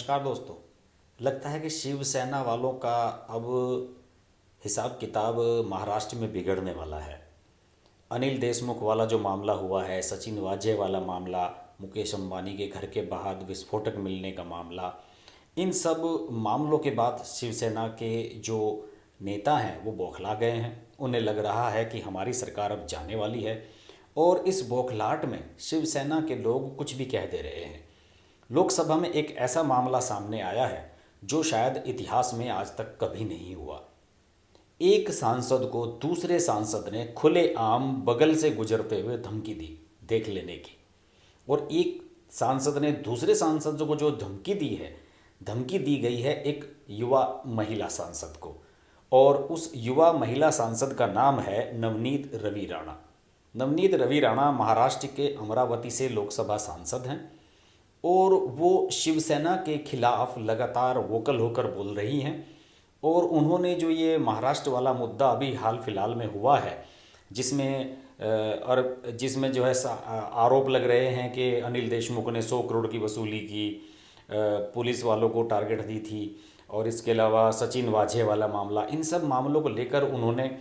नमस्कार दोस्तों। लगता है कि शिवसेना वालों का अब हिसाब किताब महाराष्ट्र में बिगड़ने वाला है। अनिल देशमुख वाला जो मामला हुआ है, सचिन वाजे वाला मामला, मुकेश अंबानी के घर के बाहर विस्फोटक मिलने का मामला, इन सब मामलों के बाद शिवसेना के जो नेता हैं वो बौखला गए हैं। उन्हें लग रहा है कि हमारी सरकार अब जाने वाली है और इस बौखलाहट में शिवसेना के लोग कुछ भी कह दे रहे हैं। लोकसभा में एक ऐसा मामला सामने आया है जो शायद इतिहास में आज तक कभी नहीं हुआ। एक सांसद को दूसरे सांसद ने खुलेआम बगल से गुजरते हुए धमकी दी देख लेने की। और एक सांसद ने दूसरे सांसद को जो धमकी दी है, धमकी दी गई है एक युवा महिला सांसद को। और उस युवा महिला सांसद का नाम है नवनीत रवि राणा। नवनीत रवि राणा महाराष्ट्र के अमरावती से लोकसभा सांसद हैं और वो शिवसेना के खिलाफ लगातार वोकल होकर बोल रही हैं। और उन्होंने जो ये महाराष्ट्र वाला मुद्दा अभी हाल फिलहाल में हुआ है, जिसमें जो है आरोप लग रहे हैं कि अनिल देशमुख ने 100 करोड़ की वसूली की, पुलिस वालों को टारगेट दी थी, और इसके अलावा सचिन वाजे वाला मामला, इन सब मामलों को लेकर उन्होंने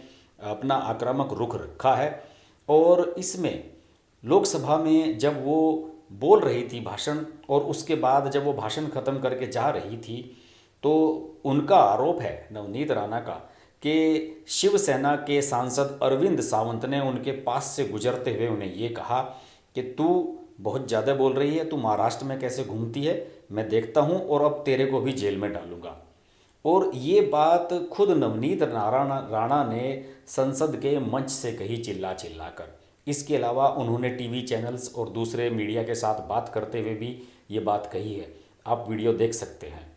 अपना आक्रामक रुख रखा है। और इसमें लोकसभा में जब वो बोल रही थी भाषण, और उसके बाद जब वो भाषण ख़त्म करके जा रही थी, तो उनका आरोप है नवनीत राणा का कि शिवसेना के सांसद अरविंद सावंत ने उनके पास से गुजरते हुए उन्हें ये कहा कि तू बहुत ज़्यादा बोल रही है, तू महाराष्ट्र में कैसे घूमती है, मैं देखता हूँ और अब तेरे को भी जेल में डालूंगा। और ये बात खुद नवनीत राणा ने संसद के मंच से कही चिल्ला चिल्ला कर। इसके अलावा उन्होंने टीवी चैनल्स और दूसरे मीडिया के साथ बात करते हुए भी ये बात कही है। आप वीडियो देख सकते हैं।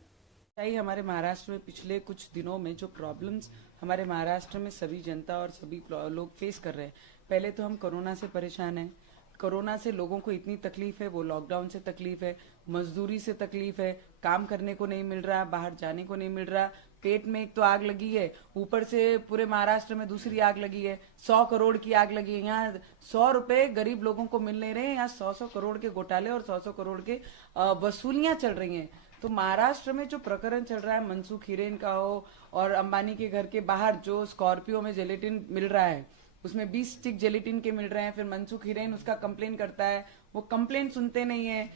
हमारे महाराष्ट्र में पिछले कुछ दिनों में जो प्रॉब्लम्स हमारे महाराष्ट्र में सभी जनता और सभी लोग फेस कर रहे हैं। पहले तो हम कोरोना से परेशान हैं। कोरोना से लोगों को इतनी तकलीफ है, वो लॉकडाउन से तकलीफ है, मजदूरी से तकलीफ है, काम करने को नहीं मिल रहा, बाहर जाने को नहीं मिल रहा, पेट में एक तो आग लगी है, ऊपर से पूरे महाराष्ट्र में दूसरी आग लगी है, 100 करोड़ की आग लगी है। यहाँ 100 रुपए गरीब लोगों को मिल नहीं रहे हैं, यहाँ 100 करोड़ के घोटाले और 100 करोड़ के वसूलियां चल रही हैं। तो महाराष्ट्र में जो प्रकरण चल रहा है, मनसुख हिरेन का हो और अंबानी के घर के बाहर जो स्कॉर्पियो में जेलेटिन मिल रहा है, उसमें 20 स्टिक जेलेटिन के मिल रहे हैं। फिर मनसुख हिरेन उसका कंप्लेन करता है, वो कंप्लेन सुनते नहीं है।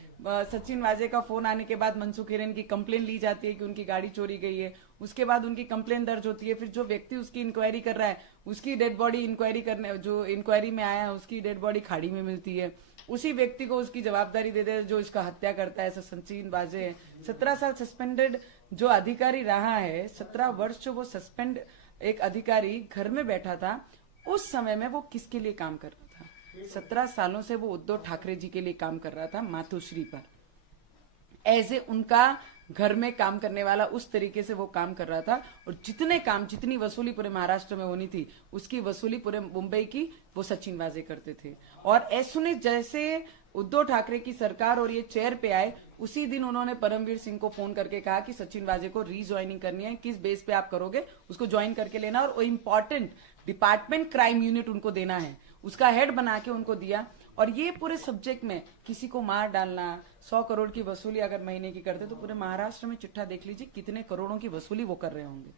सचिन वाजे का फोन आने के बाद मनसुख हिरेन की कंप्लेन ली जाती है कि उनकी गाड़ी चोरी गई है। उसके बाद उनकी कंप्लेन दर्ज होती है। फिर जो व्यक्ति उसकी इंक्वायरी कर रहा है, उसकी डेड बॉडी इंक्वायरी करने जो इंक्वायरी में आया है, उसकी डेड बॉडी खाड़ी में मिलती है। उसी व्यक्ति को उसकी जवाबदारी दे दे जो इसका हत्या करता है। सचिन वाजे है, 17 साल सस्पेंडेड जो अधिकारी रहा है, 17 वर्ष जो वो सस्पेंड एक अधिकारी घर में बैठा था, उस समय में वो किसके लिए काम कर रहा था? 17 सालों से वो उद्धव ठाकरे जी के लिए काम कर रहा था, मातोश्री पर। ऐसे उनका घर में काम करने वाला उस तरीके से वो काम कर रहा था। और जितनी वसूली पूरे महाराष्ट्र में होनी थी, उसकी वसूली पूरे मुंबई की वो सचिन वाजे करते थे। और ऐसे जैसे उद्धव ठाकरे की सरकार और ये चेयर पे आए, उसी दिन उन्होंने परमवीर सिंह को फोन करके कहा कि सचिन वाजे को रीज्वाइनिंग करनी है, किस बेस पे आप करोगे, उसको ज्वाइन करके लेना, और वो इंपॉर्टेंट डिपार्टमेंट क्राइम यूनिट उनको देना है, उसका हेड बना के उनको दिया। और ये पूरे सब्जेक्ट में किसी को मार डालना, 100 करोड़ की वसूली अगर महीने की करते तो पूरे महाराष्ट्र में चिट्ठा देख लीजिए कितने करोड़ों की वसूली वो कर रहे होंगे।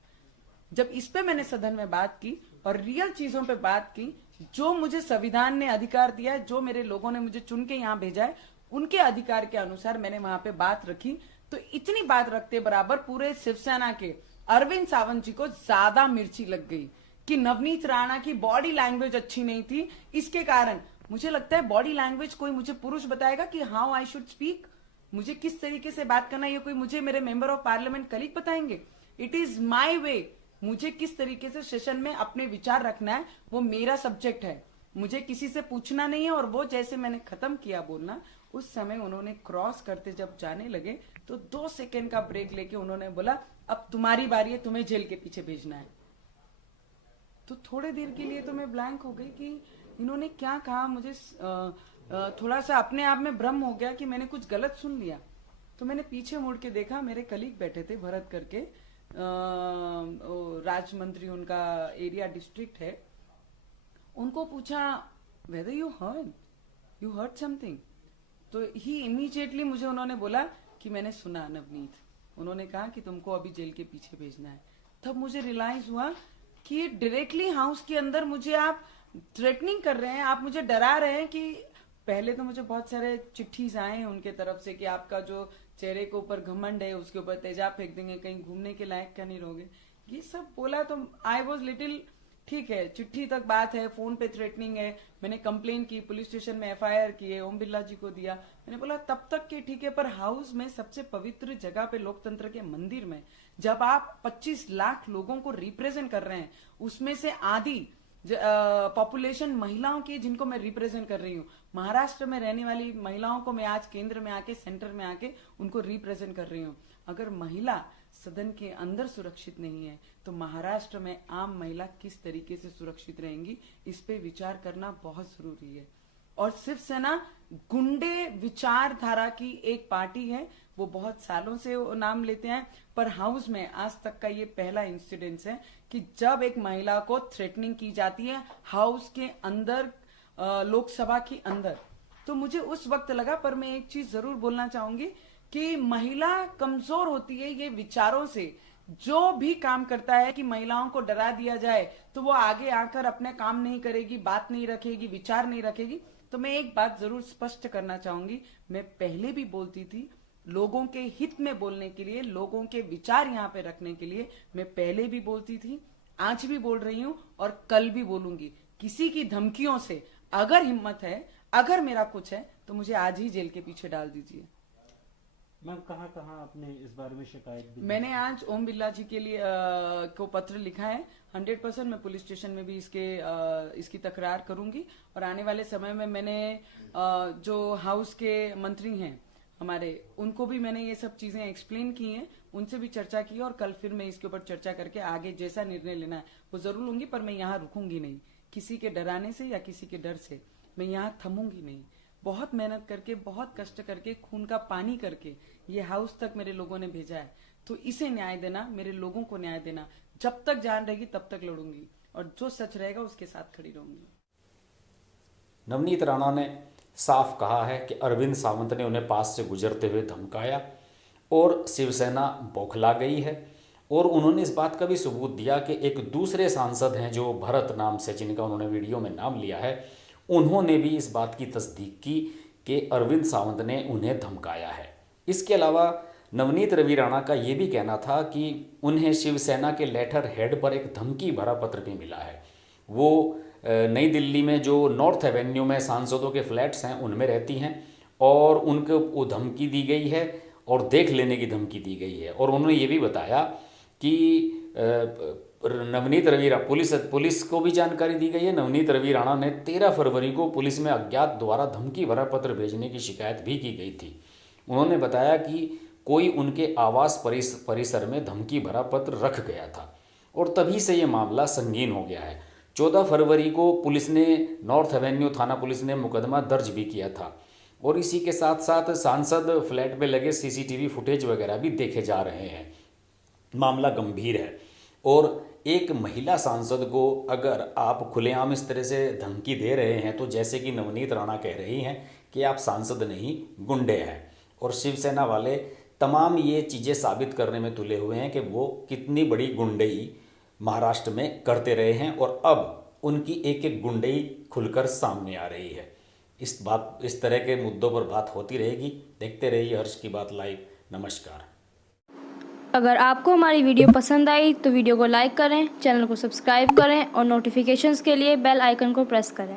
जब इस पे मैंने सदन में बात की और रियल चीजों पे बात की, जो मुझे संविधान ने अधिकार दिया है, जो मेरे लोगों ने मुझे चुन के यहाँ भेजा है, उनके अधिकार के अनुसार मैंने वहां पे बात रखी। तो इतनी बात रखते बराबर पूरे शिवसेना के अरविंद सावंत जी को ज्यादा मिर्ची लग गई कि नवनीत राणा की बॉडी लैंग्वेज अच्छी नहीं थी। इसके कारण मुझे लगता है बॉडी लैंग्वेज कोई मुझे पुरुष बताएगा कि हाउ आई शुड स्पीक, मुझे किस तरीके से बात करना है, ये कोई मुझे मेरे मेंबर ऑफ पार्लियामेंट कलीग बताएंगे? इट इज माई वे, मुझे किस तरीके से सेशन में अपने विचार रखना है, वो मेरा सब्जेक्ट है, मुझे किसी से पूछना नहीं है। और वो जैसे मैंने खत्म किया बोलना, उस समय उन्होंने क्रॉस करते जब जाने लगे तो 2 सेकेंड का ब्रेक लेके उन्होंने बोला अब तुम्हारी बारी है, तुम्हें जेल के पीछे भेजना है। तो थोड़े देर के लिए तो मैं ब्लैंक हो गई कि इन्होंने क्या कहा। मुझे थोड़ा सा अपने आप में भ्रम हो गया कि मैंने कुछ गलत सुन लिया। तो मैंने पीछे मुड़ के देखा, मेरे कलीग बैठे थे भरत करके, राज मंत्री उनका एरिया डिस्ट्रिक्ट है। उनको पूछा वेदर यू हर्ड समथिंग, तो ही इमीडिएटली मुझे उन्होंने बोला कि कि मैंने सुना नवनीत, उन्होंने कहा कि तुमको अभी जेल के पीछे भेजना है। तब मुझे रियलाइज हुआ कि डायरेक्टली हाउस के अंदर मुझे आप थ्रेटनिंग कर रहे हैं, आप मुझे डरा रहे हैं। कि पहले तो मुझे बहुत सारे चिट्ठीज आए हैं उनके तरफ से कि आपका जो चेहरे के ऊपर घमंड है उसके ऊपर तेजाब फेंक देंगे, कहीं घूमने के लायक का नहीं रहोगे, ये सब बोला। तो आई वॉज लिटिल, ठीक है चिट्ठी तक बात है, फोन पे थ्रेटनिंग है, मैंने कंप्लेन की, पुलिस स्टेशन में एफआईआर की है, ओम बिरला जी को दिया। मैंने बोला तब तक के ठीक है, पर हाउस में सबसे पवित्र जगह पे, लोकतंत्र के मंदिर में, जब आप 25 लाख लोगों को रिप्रेजेंट कर रहे हैं, उसमें से आधी पॉपुलेशन महिलाओं की, जिनको मैं रिप्रेजेंट कर रही हूँ, महाराष्ट्र में रहने वाली महिलाओं को मैं आज केंद्र में आके, सेंटर में आके उनको रिप्रेजेंट कर रही हूँ। अगर महिला सदन के अंदर सुरक्षित नहीं है तो महाराष्ट्र में आम महिला किस तरीके से सुरक्षित रहेंगी, इस पे विचार करना बहुत जरूरी है। और शिवसेना गुंडे विचारधारा की एक पार्टी है, वो बहुत सालों से नाम लेते हैं, पर हाउस में आज तक का ये पहला इंसिडेंस है कि जब एक महिला को थ्रेटनिंग की जाती है हाउस के अंदर, लोकसभा के अंदर। तो मुझे उस वक्त लगा, पर मैं एक चीज जरूर बोलना चाहूंगी कि महिला कमजोर होती है ये विचारों से। जो भी काम करता है कि महिलाओं को डरा दिया जाए तो वो आगे आकर अपने काम नहीं करेगी, बात नहीं रखेगी, विचार नहीं रखेगी। तो मैं एक बात जरूर स्पष्ट करना चाहूंगी, मैं पहले भी बोलती थी, लोगों के हित में बोलने के लिए, लोगों के विचार यहाँ पे रखने के लिए मैं पहले भी बोलती थी, आज भी बोल रही हूँ और कल भी बोलूंगी। किसी की धमकियों से अगर हिम्मत है, अगर मेरा कुछ है, तो मुझे आज ही जेल के पीछे डाल दीजिए। मैम कहाँ कहाँ आपने इस बारे में शिकायत दी? मैंने आज ओम बिरला जी के लिए को पत्र लिखा है। 100% मैं पुलिस स्टेशन में भी इसकी तकरार करूंगी। और आने वाले समय में मैंने जो हाउस के मंत्री हैं हमारे, उनको भी मैंने ये सब चीजें एक्सप्लेन की हैं, उनसे भी चर्चा की है। और कल फिर मैं इसके ऊपर चर्चा करके आगे जैसा निर्णय लेना है वो जरूर लूंगी। पर मैं यहाँ रुकूंगी नहीं, किसी के डराने से या किसी के डर से मैं यहाँ थमूंगी नहीं। बहुत मेहनत करके, बहुत कष्ट करके, खून का पानी करके ये हाउस तक मेरे लोगों ने भेजा है। तो इसे न्याय देना, मेरे लोगों को न्याय देना, जब तक जान रहेगी तब तक लड़ूंगी और जो सच रहेगा उसके साथ खड़ी रहूंगी। नवनीत राणा ने साफ कहा है कि अरविंद सावंत ने उन्हें पास से गुजरते हुए धमकाया और शिवसेना बौखला गई है। और उन्होंने इस बात का भी सबूत दिया कि एक दूसरे सांसद हैं जो भरत नाम से, जिनका उन्होंने वीडियो में नाम लिया है, उन्होंने भी इस बात की तस्दीक की कि अरविंद सावंत ने उन्हें धमकाया है। इसके अलावा नवनीत रवि राणा का ये भी कहना था कि उन्हें शिवसेना के लेटर हेड पर एक धमकी भरा पत्र भी मिला है। वो नई दिल्ली में जो नॉर्थ एवेन्यू में सांसदों के फ्लैट्स हैं उनमें रहती हैं और उनको वो धमकी दी गई है और देख लेने की धमकी दी गई है। और उन्होंने ये भी बताया कि नवनीत रवि पुलिस को भी जानकारी दी गई है। नवनीत रवि राणा ने 13 फरवरी को पुलिस में अज्ञात द्वारा धमकी भरा पत्र भेजने की शिकायत भी की गई थी। उन्होंने बताया कि कोई उनके आवास परिसर में धमकी भरा पत्र रख गया था और तभी से ये मामला संगीन हो गया है। 14 फरवरी को पुलिस ने, नॉर्थ एवेन्यू थाना पुलिस ने मुकदमा दर्ज भी किया था और इसी के साथ साथ सांसद फ्लैट में लगे सीसीटीवी फुटेज वगैरह भी देखे जा रहे हैं। मामला गंभीर है और एक महिला सांसद को अगर आप खुलेआम इस तरह से धमकी दे रहे हैं तो जैसे कि नवनीत राणा कह रही हैं कि आप सांसद नहीं गुंडे हैं। और शिवसेना वाले तमाम ये चीज़ें साबित करने में तुले हुए हैं कि वो कितनी बड़ी गुंडई महाराष्ट्र में करते रहे हैं और अब उनकी एक एक गुंडई खुलकर सामने आ रही है। इस तरह के मुद्दों पर बात होती रहेगी। देखते रहिए हर्ष की बात लाइव। नमस्कार। अगर आपको हमारी वीडियो पसंद आई तो वीडियो को लाइक करें, चैनल को सब्सक्राइब करें और नोटिफिकेशंस के लिए बेल आइकन को प्रेस करें।